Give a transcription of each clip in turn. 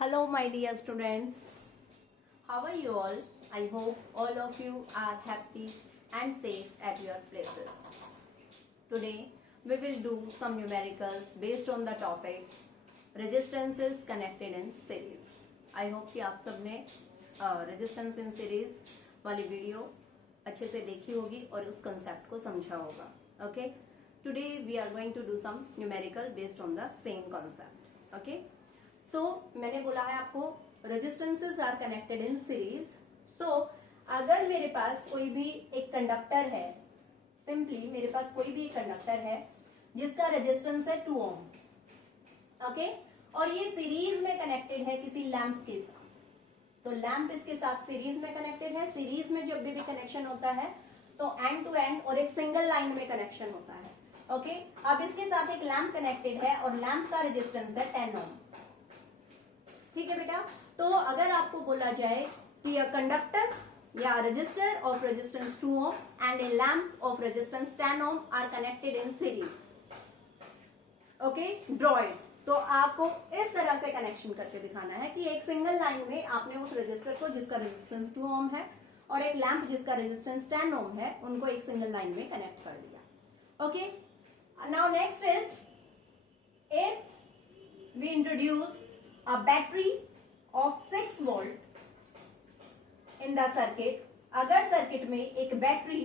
Hello, my dear students. How are you all? I hope all of you are happy and safe at your places. Today, we will do some numericals based on the topic resistances connected in series. I hope कि आप सबने resistance in series वाली video अच्छे से देखी होगी और उस concept को समझा होगा. Okay? Today we are going to do some numerical based on the same concept. Okay? So मैंने बोला है आपको resistances are connected in series. So अगर मेरे पास कोई भी एक कंडक्टर है, सिंपली मेरे पास कोई भी एक कंडक्टर है जिसका रेजिस्टेंस है 2 ओम, ओके, और ये सीरीज में कनेक्टेड है किसी लैंप के साथ. तो लैंप इसके साथ सीरीज में कनेक्टेड है. सीरीज में जब भी कनेक्शन होता है तो एंड टू एंड और एक सिंगल लाइन में कनेक्शन होता है. ओके, अब इसके साथ एक लैंप कनेक्टेड है और लैंप का रेजिस्टेंस है 10 ओम. ठीक है बेटा. तो अगर आपको बोला जाए कि अ कंडक्टर या resistor of resistance 2 ohm and a lamp of resistance 10 ohm are connected in series, okay, draw it. तो आपको इस तरह से कनेक्शन करके दिखाना है कि एक सिंगल लाइन में आपने उस रेजिस्टर को जिसका रेजिस्टेंस 2 ओम है और एक लैंप जिसका रेजिस्टेंस 10 ओम है, उनको एक सिंगल लाइन में कनेक्ट कर दिया. Okay, now next is if we introduce a battery of 6 volt in the circuit. अगर सर्किट में एक बैटरी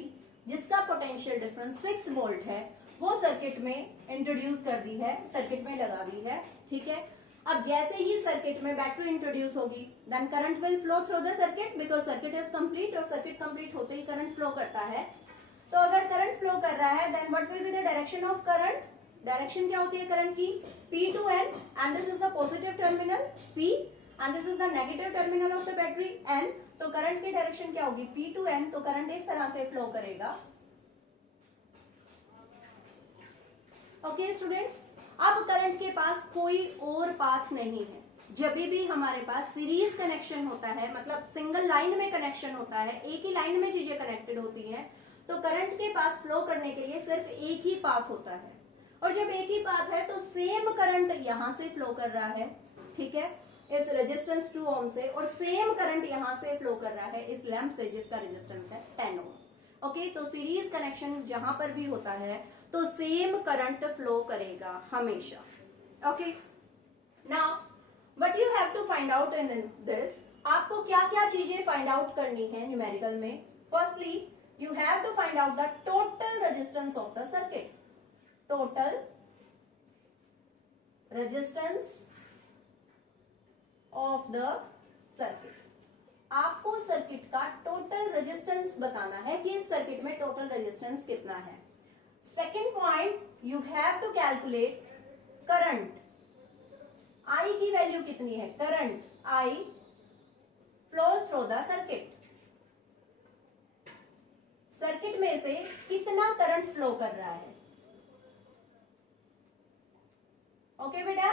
जिसका पोटेंशियल डिफरेंस 6 वोल्ट है वो सर्किट में इंट्रोड्यूस कर दी है, सर्किट में लगा दी है. ठीक है. अब जैसे ही सर्किट में बैटरी इंट्रोड्यूस होगी then current will flow through the circuit because circuit is complete, और सर्किट कंप्लीट होते ही करंट फ्लो करता है. तो अगर करंट फ्लो कर रहा है then what will be the direction of current. Direction क्या होती है करंट की? P to N, and this is the positive terminal P and this is the negative terminal of the battery N. तो current की direction क्या होगी? P to N. तो current इस तरह से फ्लो करेगा. ओके स्टूडेंट्स, अब करंट के पास कोई और पाथ नहीं है. जब भी हमारे पास सीरीज कनेक्शन होता है, मतलब सिंगल लाइन में कनेक्शन होता है, एक ही लाइन में चीजें कनेक्टेड होती हैं, तो करंट के पास फ्लो करने के लिए सिर्फ एक ही पाथ होता है. और जब एक ही पाथ है तो सेम करंट यहां से फ्लो कर रहा है, ठीक है, इस रेजिस्टेंस 2 ओम से, और सेम करंट यहां से फ्लो कर रहा है इस लैंप से जिसका रेजिस्टेंस है 10 ओम. ओके, तो सीरीज कनेक्शन जहां पर भी होता है तो सेम करंट फ्लो करेगा हमेशा. Okay, now what you have to find out in this, आपको क्या क्या चीजें फाइंड आउट करनी है न्यूमेरिकल में. Firstly you have to find out the total resistance of the circuit. Total resistance of the circuit. आपको सर्किट का total resistance बताना है कि इस सर्किट में टोटल रेजिस्टेंस कितना है. Second point, you have to calculate current. I की वैल्यू कितनी है? Current I flows through the circuit. Circuit में से कितना करंट फ्लो कर रहा है. ओके बेटा.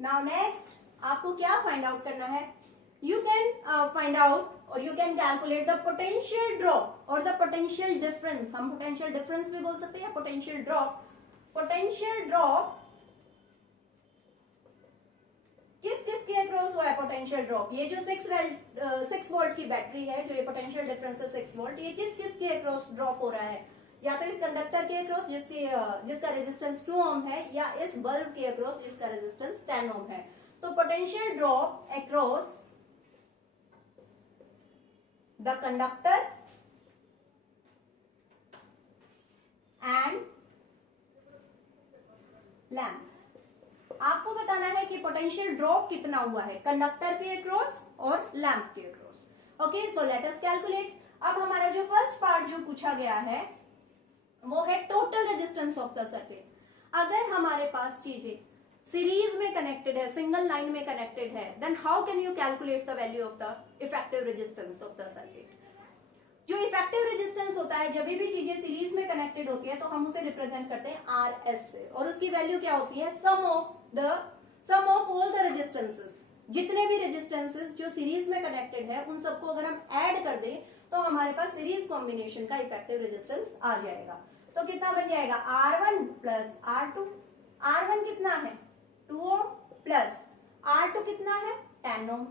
नाउ नेक्स्ट आपको क्या फाइंड आउट करना है? यू कैन फाइंड आउट और you can calculate the potential drop और द पोटेंशियल डिफरेंस. हम पोटेंशियल डिफरेंस भी बोल सकते हैं, पोटेंशियल ड्रॉप. पोटेंशियल ड्रॉप किस किस के अक्रॉस हुआ है? पोटेंशियल ड्रॉप ये जो 6 वोल्ट की बैटरी है, जो ये पोटेंशियल डिफरेंस है 6 वोल्ट, ये किस किस के अक्रॉस ड्रॉप हो रहा है? या तो इस कंडक्टर के अक्रॉस जिसका रेजिस्टेंस 2 ओम है, या इस बल्ब के अक्रॉस जिसका रेजिस्टेंस 10 ओम है. तो potential drop across the conductor and lamp. आपको बताना है कि पोटेंशियल ड्रॉप कितना हुआ है कंडक्टर के अक्रॉस और लैंप के across. Okay, so let us calculate. अब हमारा जो फर्स्ट पार्ट जो पूछा गया है वो है total resistance of the circuit. अगर हमारे पास चीजें सीरीज में कनेक्टेड है, सिंगल लाइन में कनेक्टेड है, then how can you calculate the value of the effective resistance of the circuit. जो इफेक्टिव रेजिस्टेंस होता है जब भी चीजें सीरीज में कनेक्टेड होती है तो हम उसे रिप्रेजेंट करते हैं RS से, और उसकी वैल्यू क्या होती है? सम ऑफ ऑल द रेजिस्टेंसेस. जितने भी रेजिस्टेंसेस जो सीरीज में कनेक्टेड है उन सबको अगर हम ऐड कर दें तो हमारे पास सीरीज कॉम्बिनेशन का इफेक्टिव रेजिस्टेंस आ जाएगा. तो कितना बन जाएगा? R1 plus R2. R1 कितना है? 2 ओम प्लस R2 ओम,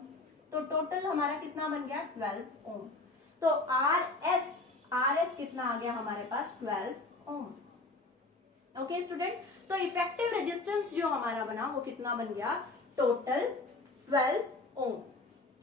तो टोटल हमारा कितना बन गया 12 ओम। तो आर एस कितना आ गया हमारे पास 12 ओम। ओके स्टूडेंट, तो इफेक्टिव रेजिस्टेंस जो हमारा बना वो कितना बन गया टोटल 12 ओम।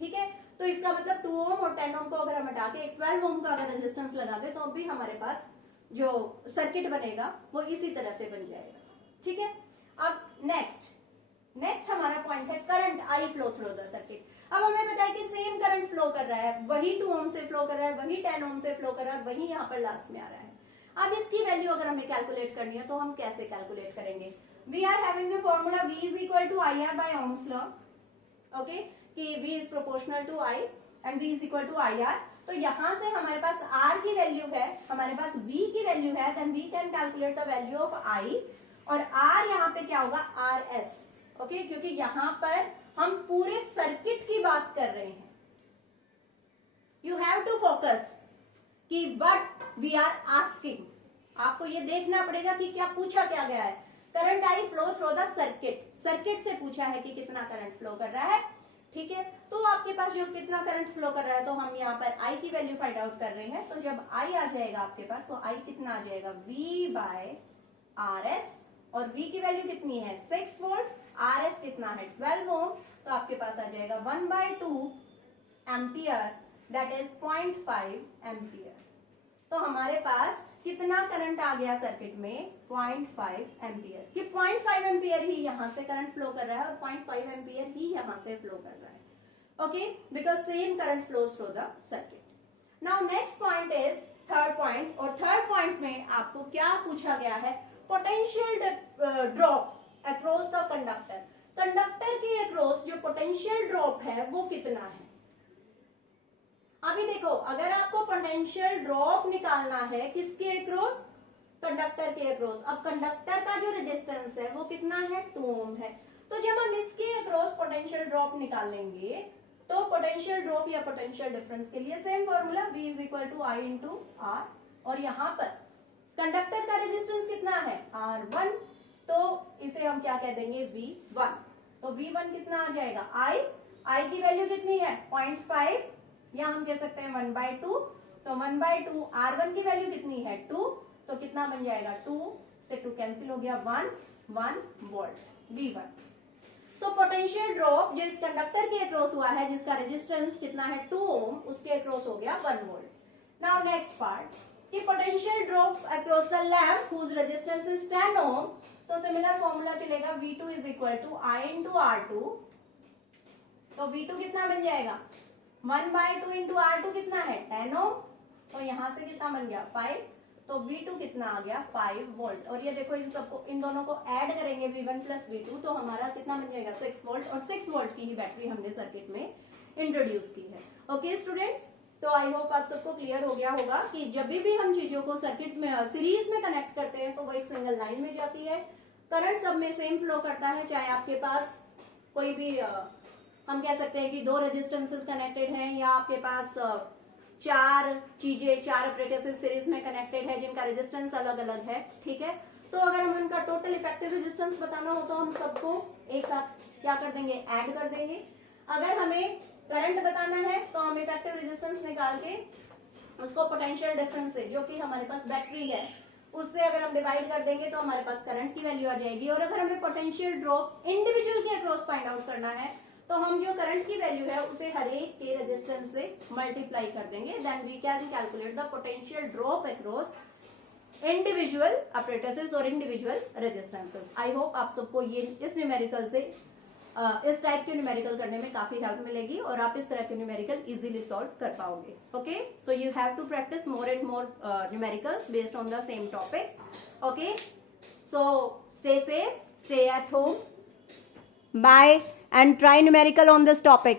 ठीक है, तो इसका मतलब 2 ओम और 10 ओम को अगर हम हटा के 12 ओम का अगर रेजिस्टेंस लगा दे तो भी हमारे पास जो सर्किट बनेगा वो इसी तरह से बन जाएगा। ठीक है, अब नेक्स्ट हमारा पॉइंट है current I flow through the circuit. अब हमें पता है कि सेम करंट फ्लो कर रहा है, वही 2 ओम से फ्लो कर रहा है, वही 10 ओम से फ्लो कर रहा है, वही यहाँ पर लास्ट में आ रहा है। अब इसकी वैल्यू अगर हमें कैलकुलेट करनी है तो हम कैसे कैलकुलेट करेंगे? We are having the formula V is equal to I R by Ohm's law. Okay, कि V is proportional to I and V is equal to I R. तो यहां से हमारे पास R की वैल्यू है, हमारे पास V की वैल्यू है, then we can calculate the value of I और R यहाँ पे क्या होगा RS। ओके, क्योंकि यहां पर हम पूरे सर्किट की बात कर रहे हैं। यू हैव टू फोकस कि व्हाट वी आर आस्किंग। आपको ये देखना पड़ेगा कि क्या पूछा क्या गया है। Current I flow through the circuit, circuit से पूछा है कि कितना करंट फ्लो कर रहा है। ठीक है, तो आपके पास जो कितना करंट फ्लो कर रहा है तो हम यहाँ पर आई की वैल्यू फाइंड आउट कर रहे हैं। तो जब आई आ जाएगा आपके पास तो आई कितना आ जाएगा V बाय आर एस, और V की वैल्यू कितनी है 6 वोल्ट, आर एस कितना है 12 ओम, तो आपके पास आ जाएगा 1/2 एम्पियर, दैट इज 0.5 एम्पियर। तो हमारे पास कितना करंट आ गया सर्किट में 0.5 एम्पियर, कि 0.5 एम्पियर ही यहां से करंट फ्लो कर रहा है और 0.5 एम्पियर ही यहां से फ्लो कर रहा है। Okay, because same current flows through the circuit. Now next point is third point, और थर्ड पॉइंट में आपको क्या पूछा गया है? Potential drop across the conductor. Conductor के अक्रॉस जो पोटेंशियल ड्रॉप है वो कितना है? अभी देखो, अगर आपको पोटेंशियल ड्रॉप निकालना है किसके अक्रॉस? कंडक्टर के अक्रॉस। अब कंडक्टर का जो रेजिस्टेंस है वो कितना है 2 ओम है। तो जब हम इसके अक्रॉस पोटेंशियल ड्रॉप निकालेंगे तो पोटेंशियल ड्रॉप या पोटेंशियल डिफरेंस के लिए same formula V is equal to I into R, और यहाँ पर कंडक्टर का रेजिस्टेंस कितना है R1, तो इसे हम क्या कह देंगे V1। तो V1 कितना आ जाएगा I की वैल्यू कितनी है 0.5, या हम कह सकते हैं 1/2। तो 1/2 R1 की वैल्यू कितनी है 2, तो कितना बन जाएगा 2 से 2 कैंसिल हो गया 1 वोल्ट V1। तो पोटेंशियल ड्रॉप जो इस कंडक्टर के अक्रॉस हुआ है जिसका रेजिस्टेंस कितना है 2 ओम, उसके अक्रॉस हो गया 1 वोल्ट। नाउ नेक्स्ट पार्ट कि potential drop across the lamp whose resistance is 10 ohm, तो सिमिलर फॉर्मूला चलेगा V2 is equal to I into R2। तो V2 कितना बन जाएगा 1/2 इंटू R2 कितना है 10 ओम, तो यहां से कितना बन गया 5, तो V2 कितना आ गया 5 वोल्ट। और ये देखो इन दोनों को ऐड करेंगे V1 प्लस V2, तो हमारा कितना बन जाएगा 6 वोल्ट, और 6 वोल्ट की ही बैटरी हमने सर्किट में इंट्रोड्यूस की है। ओके स्टूडेंट्स, तो आई होप आप सबको क्लियर हो गया होगा कि जब भी हम चीजों को सर्किट में सीरीज में कनेक्ट करते हैं तो वो एक सिंगल लाइन में जाती है। करंट सब में सेम फ्लो करता है, चाहे आपके पास कोई भी हम कह सकते हैं कि 2 रेजिस्टेंसेस कनेक्टेड हैं, या आपके पास 4 ऑपरेटर्स सीरीज में कनेक्टेड है जिनका रेजिस्टेंस अलग अलग है। ठीक है, तो अगर हम उनका टोटल इफेक्टिव रेजिस्टेंस बताना हो तो हम सबको एक साथ क्या कर देंगे ऐड कर देंगे। अगर हमें करंट बताना है तो हम इफेक्टिव रेजिस्टेंस निकाल के उसको पोटेंशियल डिफरेंस से, जो कि हमारे पास बैटरी है, उससे अगर हम डिवाइड कर देंगे तो हमारे पास करंट की वैल्यू आ जाएगी। और अगर हमें पोटेंशियल ड्रॉप इंडिविजुअल के अक्रॉस फाइंड आउट करना है तो हम जो करंट की वैल्यू है उसे हर एक के रेजिस्टेंस से मल्टीप्लाई कर देंगे, then we can calculate the potential drop across individual operators और इंडिविजुअल रेजिस्टेंसेस। आई होप आप सबको ये इस न्यूमेरिकल से इस टाइप के न्यूमेरिकल करने में काफी हेल्प मिलेगी और आप इस तरह के न्यूमेरिकल इजीली सॉल्व कर पाओगे। Okay, so you have to practise more and more numericals based on the same topic. Okay, so stay safe, stay at home, bye, and try numerical on this topic.